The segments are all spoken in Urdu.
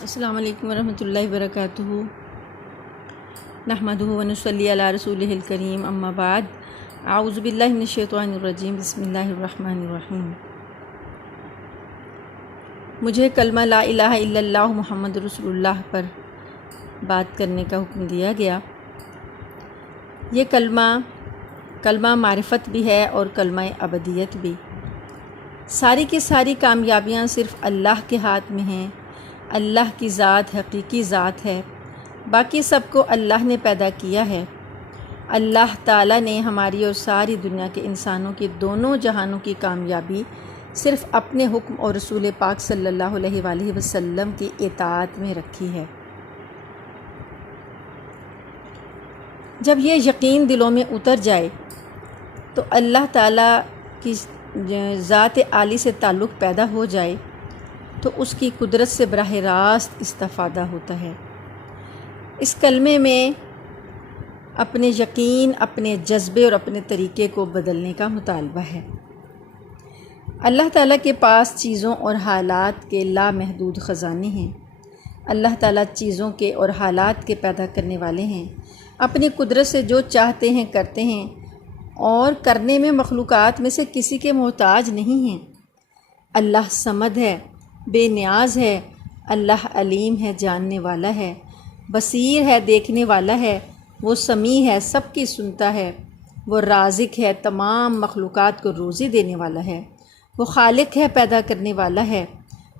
السلام علیکم ورحمۃ اللہ وبرکاتہ۔ نحمدہ ونصلی علی رسولہ الکریم، اما بعد، اعوذ باللہ من الشیطان الرجیم، بسم اللہ الرحمن الرحیم۔ مجھے کلمہ لا الہ الا اللہ محمد رسول اللہ پر بات کرنے کا حکم دیا گیا۔ یہ کلمہ معرفت بھی ہے اور کلمہ ابدیت بھی۔ ساری کی ساری کامیابیاں صرف اللہ کے ہاتھ میں ہیں۔ اللہ کی ذات حقیقی ذات ہے، باقی سب کو اللہ نے پیدا کیا ہے۔ اللہ تعالیٰ نے ہماری اور ساری دنیا کے انسانوں کی دونوں جہانوں کی کامیابی صرف اپنے حکم اور رسول پاک صلی اللہ علیہ وآلہ وسلم کی اطاعت میں رکھی ہے۔ جب یہ یقین دلوں میں اتر جائے تو اللہ تعالیٰ کی ذات عالی سے تعلق پیدا ہو جائے تو اس کی قدرت سے براہ راست استفادہ ہوتا ہے۔ اس کلمے میں اپنے یقین، اپنے جذبے اور اپنے طریقے کو بدلنے کا مطالبہ ہے۔ اللہ تعالیٰ کے پاس چیزوں اور حالات کے لامحدود خزانے ہیں۔ اللہ تعالیٰ چیزوں کے اور حالات کے پیدا کرنے والے ہیں۔ اپنی قدرت سے جو چاہتے ہیں کرتے ہیں اور کرنے میں مخلوقات میں سے کسی کے محتاج نہیں ہیں۔ اللہ صمد ہے، بے نیاز ہے۔ اللہ علیم ہے، جاننے والا ہے۔ بصیر ہے، دیکھنے والا ہے۔ وہ سمیع ہے، سب کی سنتا ہے۔ وہ رازق ہے، تمام مخلوقات کو روزی دینے والا ہے۔ وہ خالق ہے، پیدا کرنے والا ہے۔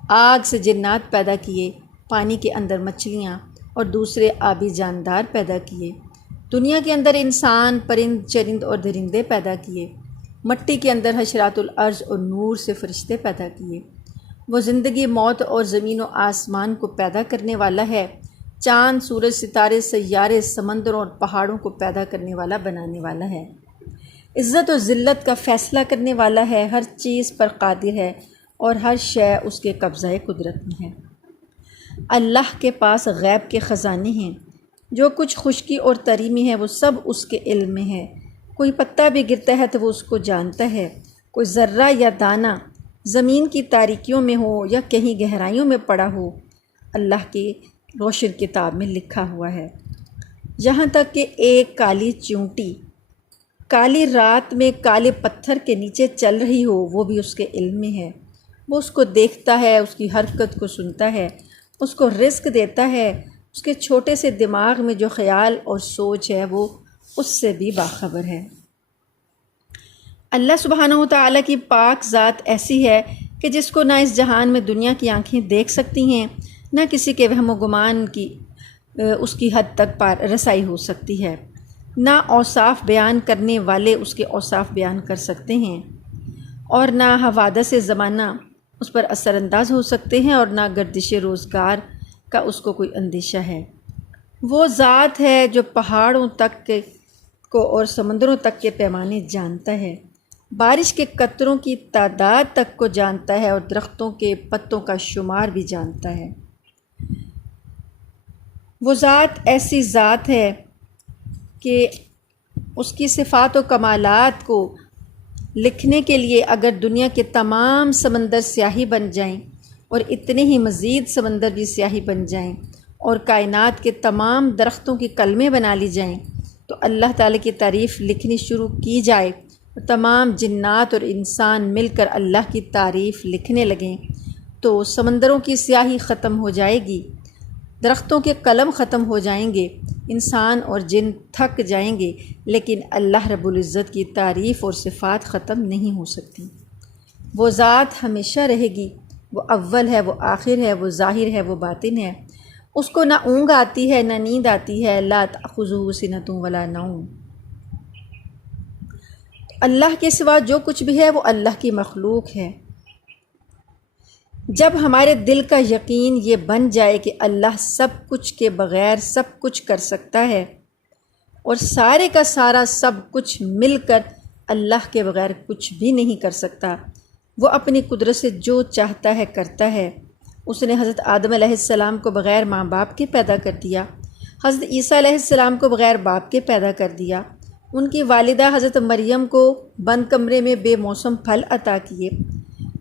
آگ سے جنات پیدا کیے، پانی کے اندر مچھلیاں اور دوسرے آبی جاندار پیدا کیے۔ دنیا کے اندر انسان، پرند، چرند اور درندے پیدا کیے۔ مٹی کے اندر حشرات الارض اور نور سے فرشتے پیدا کیے۔ وہ زندگی، موت اور زمین و آسمان کو پیدا کرنے والا ہے۔ چاند، سورج، ستارے، سیارے، سمندروں اور پہاڑوں کو پیدا کرنے والا، بنانے والا ہے۔ عزت و ذلت کا فیصلہ کرنے والا ہے۔ ہر چیز پر قادر ہے اور ہر شے اس کے قبضۂ قدرت میں ہے۔ اللہ کے پاس غیب کے خزانے ہیں۔ جو کچھ خشکی اور تری میں ہے وہ سب اس کے علم میں ہے۔ کوئی پتا بھی گرتا ہے تو وہ اس کو جانتا ہے۔ کوئی ذرہ یا دانہ زمین کی تاریکیوں میں ہو یا کہیں گہرائیوں میں پڑا ہو، اللہ کی روشن کتاب میں لکھا ہوا ہے۔ یہاں تک کہ ایک کالی چیونٹی کالی رات میں کالے پتھر کے نیچے چل رہی ہو، وہ بھی اس کے علم میں ہے۔ وہ اس کو دیکھتا ہے، اس کی حرکت کو سنتا ہے، اس کو رزق دیتا ہے۔ اس کے چھوٹے سے دماغ میں جو خیال اور سوچ ہے وہ اس سے بھی باخبر ہے۔ اللہ سبحانہ و تعالیٰ کی پاک ذات ایسی ہے کہ جس کو نہ اس جہان میں دنیا کی آنکھیں دیکھ سکتی ہیں، نہ کسی کے وہم و گمان کی اس کی حد تک رسائی ہو سکتی ہے۔ نہ اوصاف بیان کرنے والے اس کے اوصاف بیان کر سکتے ہیں، اور نہ حوادث زمانہ اس پر اثر انداز ہو سکتے ہیں، اور نہ گردش روزگار کا اس کو کوئی اندیشہ ہے۔ وہ ذات ہے جو پہاڑوں تک کو اور سمندروں تک کے پیمانے جانتا ہے، بارش کے قطروں کی تعداد تک کو جانتا ہے، اور درختوں کے پتوں کا شمار بھی جانتا ہے۔ وہ ذات ایسی ذات ہے کہ اس کی صفات و کمالات کو لکھنے کے لیے اگر دنیا کے تمام سمندر سیاہی بن جائیں اور اتنے ہی مزید سمندر بھی سیاہی بن جائیں اور کائنات کے تمام درختوں کی کلمیں بنا لی جائیں تو اللہ تعالیٰ کی تعریف لکھنی شروع کی جائے، تمام جنات اور انسان مل کر اللہ کی تعریف لکھنے لگیں تو سمندروں کی سیاہی ختم ہو جائے گی، درختوں کے قلم ختم ہو جائیں گے، انسان اور جن تھک جائیں گے، لیکن اللہ رب العزت کی تعریف اور صفات ختم نہیں ہو سکتی۔ وہ ذات ہمیشہ رہے گی۔ وہ اول ہے، وہ آخر ہے، وہ ظاہر ہے، وہ باطن ہے۔ اس کو نہ اونگ آتی ہے نہ نیند آتی ہے۔ لا تأخذہ سنۃ ولا نوم۔ اللہ کے سوا جو کچھ بھی ہے وہ اللہ کی مخلوق ہے۔ جب ہمارے دل کا یقین یہ بن جائے کہ اللہ سب کچھ کے بغیر سب کچھ کر سکتا ہے اور سارے کا سارا سب کچھ مل کر اللہ کے بغیر کچھ بھی نہیں کر سکتا، وہ اپنی قدرت سے جو چاہتا ہے کرتا ہے۔ اس نے حضرت آدم علیہ السلام کو بغیر ماں باپ کے پیدا کر دیا، حضرت عیسیٰ علیہ السلام کو بغیر باپ کے پیدا کر دیا، ان کی والدہ حضرت مریم کو بند کمرے میں بے موسم پھل عطا کیے،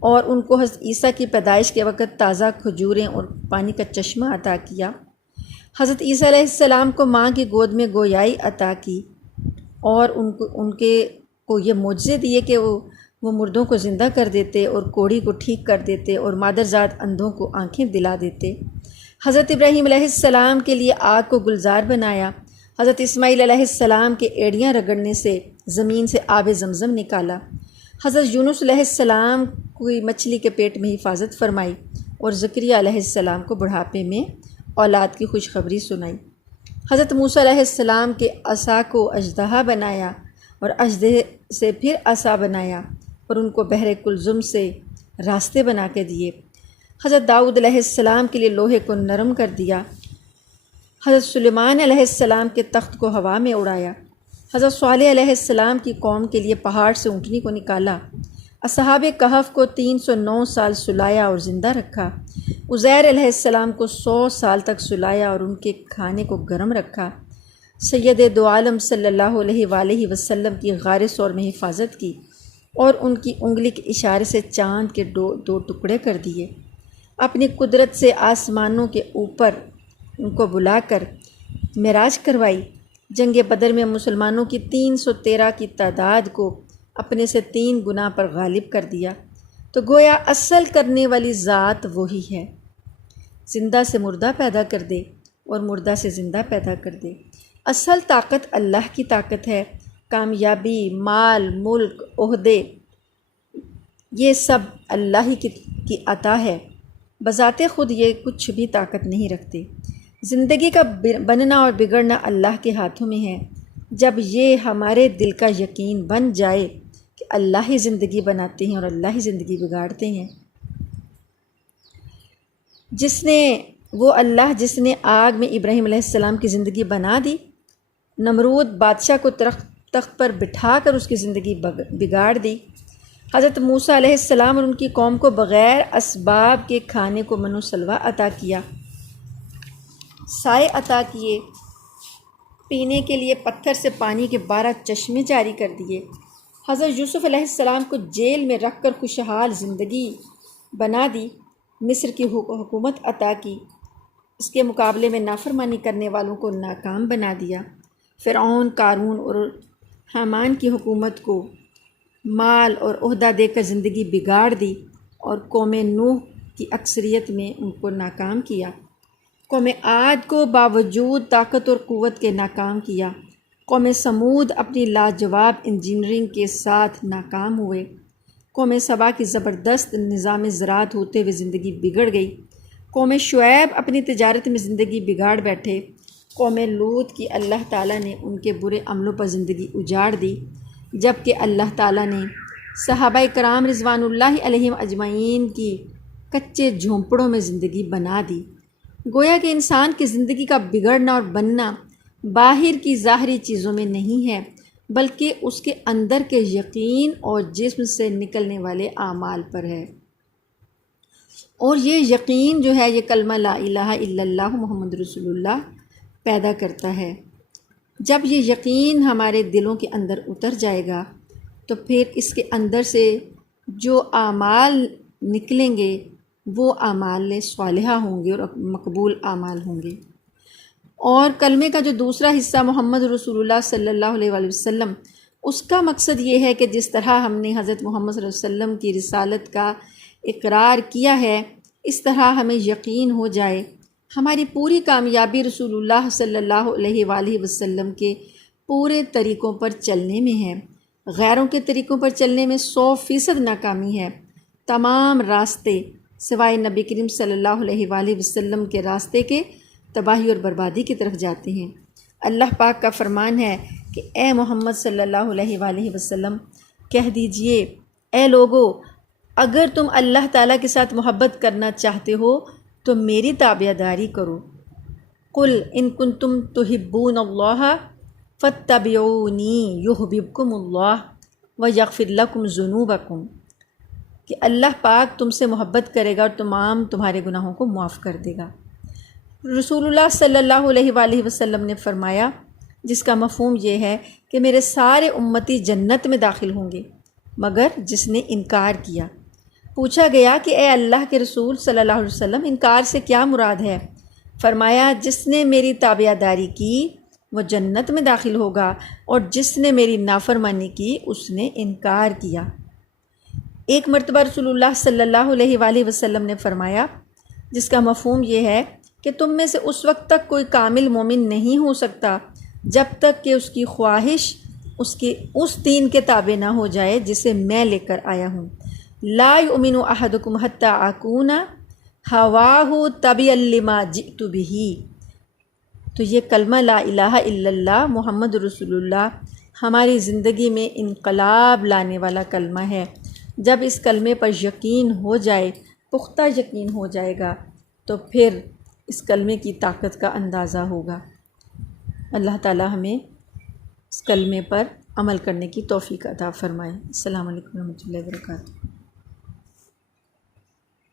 اور ان کو حضرت عیسیٰ کی پیدائش کے وقت تازہ کھجوریں اور پانی کا چشمہ عطا کیا۔ حضرت عیسیٰ علیہ السلام کو ماں کی گود میں گویائی عطا کی اور ان کو یہ معجزے دیے کہ وہ مردوں کو زندہ کر دیتے اور کوڑی کو ٹھیک کر دیتے اور مادرزاد اندھوں کو آنکھیں دلا دیتے۔ حضرت ابراہیم علیہ السلام کے لیے آگ کو گلزار بنایا۔ حضرت اسماعیل علیہ السلام کے ایڑیاں رگڑنے سے زمین سے آب زمزم نکالا۔ حضرت یونس علیہ السلام کوئی مچھلی کے پیٹ میں حفاظت فرمائی اور زکریا علیہ السلام کو بڑھاپے میں اولاد کی خوشخبری سنائی۔ حضرت موسیٰ علیہ السلام کے عصا کو اژدہا بنایا اور اژدہے سے پھر عصا بنایا اور ان کو بحر کلزم سے راستے بنا کے دیے۔ حضرت داؤد علیہ السلام کے لیے لوہے کو نرم کر دیا۔ حضرت سلیمان علیہ السلام کے تخت کو ہوا میں اڑایا۔ حضرت صالح علیہ السلام کی قوم کے لیے پہاڑ سے اونٹنی کو نکالا۔ اصحاب کہف کو 309 سال سلایا اور زندہ رکھا۔ عزیر علیہ السلام کو 100 سال تک سلایا اور ان کے کھانے کو گرم رکھا۔ سید دو عالم صلی اللہ علیہ وآلہ وسلم کی غار ثور میں حفاظت کی اور ان کی انگلی کے اشارے سے چاند کے دو ٹکڑے کر دیے۔ اپنی قدرت سے آسمانوں کے اوپر ان کو بلا کر معراج کروائی۔ جنگ بدر میں مسلمانوں کی 313 کی تعداد کو اپنے سے 3 گنا پر غالب کر دیا۔ تو گویا اصل کرنے والی ذات وہی ہے، زندہ سے مردہ پیدا کر دے اور مردہ سے زندہ پیدا کر دے۔ اصل طاقت اللہ کی طاقت ہے۔ کامیابی، مال، ملک، عہدے، یہ سب اللہ ہی کی عطا ہے، بذات خود یہ کچھ بھی طاقت نہیں رکھتے۔ زندگی کا بننا اور بگڑنا اللہ کے ہاتھوں میں ہے۔ جب یہ ہمارے دل کا یقین بن جائے کہ اللہ ہی زندگی بناتے ہیں اور اللہ ہی زندگی بگاڑتے ہیں، وہ اللہ جس نے آگ میں ابراہیم علیہ السلام کی زندگی بنا دی، نمرود بادشاہ کو تخت پر بٹھا کر اس کی زندگی بگاڑ دی، حضرت موسیٰ علیہ السلام اور ان کی قوم کو بغیر اسباب کے کھانے کو من و سلوہ عطا کیا، سائے عطا کیے، پینے کے لیے پتھر سے پانی کے 12 چشمے جاری کر دیے، حضرت یوسف علیہ السلام کو جیل میں رکھ کر خوشحال زندگی بنا دی، مصر کی حکومت عطا کی، اس کے مقابلے میں نافرمانی کرنے والوں کو ناکام بنا دیا، فرعون، قارون اور حامان کی حکومت کو مال اور عہدہ دے کر زندگی بگاڑ دی اور قوم نوح کی اکثریت میں ان کو ناکام کیا، قوم عاد کو باوجود طاقت اور قوت کے ناکام کیا، قوم سمود اپنی لاجواب انجینئرنگ کے ساتھ ناکام ہوئے، قوم سبا کی زبردست نظام زراعت ہوتے ہوئے زندگی بگڑ گئی، قوم شعیب اپنی تجارت میں زندگی بگاڑ بیٹھے، قوم لوط کی اللہ تعالیٰ نے ان کے برے عملوں پر زندگی اجاڑ دی، جبکہ اللہ تعالیٰ نے صحابہ کرام رضوان اللہ علیہم اجمعین کی کچے جھونپڑوں میں زندگی بنا دی۔ گویا کہ انسان کی زندگی کا بگڑنا اور بننا باہر کی ظاہری چیزوں میں نہیں ہے، بلکہ اس کے اندر کے یقین اور جسم سے نکلنے والے اعمال پر ہے۔ اور یہ یقین جو ہے، یہ کلمہ لا الہ الا اللہ محمد رسول اللہ پیدا کرتا ہے۔ جب یہ یقین ہمارے دلوں کے اندر اتر جائے گا تو پھر اس کے اندر سے جو اعمال نکلیں گے وہ اعمال صالحہ ہوں گے اور مقبول اعمال ہوں گے۔ اور کلمے کا جو دوسرا حصہ محمد رسول اللہ صلی اللہ علیہ وآلہ وسلم، اس کا مقصد یہ ہے کہ جس طرح ہم نے حضرت محمد صلی اللہ علیہ وسلم کی رسالت کا اقرار کیا ہے، اس طرح ہمیں یقین ہو جائے ہماری پوری کامیابی رسول اللہ صلی اللہ علیہ وآلہ وسلم کے پورے طریقوں پر چلنے میں ہے، غیروں کے طریقوں پر چلنے میں 100% ناکامی ہے۔ تمام راستے سوائے نبی کریم صلی اللہ علیہ وآلہ وسلم کے راستے کے تباہی اور بربادی کی طرف جاتے ہیں۔ اللہ پاک کا فرمان ہے کہ اے محمد صلی اللہ علیہ وآلہ وسلم کہہ دیجئے، اے لوگو، اگر تم اللہ تعالیٰ کے ساتھ محبت کرنا چاہتے ہو تو میری تابعداری کرو۔ قل ان کنتم تحبون اللہ فاتبعونی یحببکم اللہ ویغفر لکم ذنوبکم، کہ اللہ پاک تم سے محبت کرے گا اور تمام تمہارے گناہوں کو معاف کر دے گا۔ رسول اللہ صلی اللہ علیہ وآلہ وسلم نے فرمایا، جس کا مفہوم یہ ہے کہ میرے سارے امتی جنت میں داخل ہوں گے مگر جس نے انکار کیا۔ پوچھا گیا کہ اے اللہ کے رسول صلی اللہ علیہ وسلم انکار سے کیا مراد ہے؟ فرمایا جس نے میری تابعداری کی وہ جنت میں داخل ہوگا اور جس نے میری نافرمانی کی اس نے انکار کیا۔ ایک مرتبہ رسول اللہ صلی اللہ علیہ وآلہ وسلم نے فرمایا، جس کا مفہوم یہ ہے کہ تم میں سے اس وقت تک کوئی کامل مومن نہیں ہو سکتا جب تک کہ اس کی خواہش اس دین کے تابع نہ ہو جائے جسے میں لے کر آیا ہوں۔ لا یؤمن احدکم حتی اکون ہواہ تبعا لما جئت بہ۔ تو یہ کلمہ لا الہ الا اللہ محمد رسول اللہ ہماری زندگی میں انقلاب لانے والا کلمہ ہے۔ جب اس کلمے پر یقین ہو جائے، پختہ یقین ہو جائے گا، تو پھر اس کلمے کی طاقت کا اندازہ ہوگا۔ اللہ تعالی ہمیں اس کلمے پر عمل کرنے کی توفیق عطا فرمائے۔ السلام علیکم ورحمۃ اللہ وبرکاتہ۔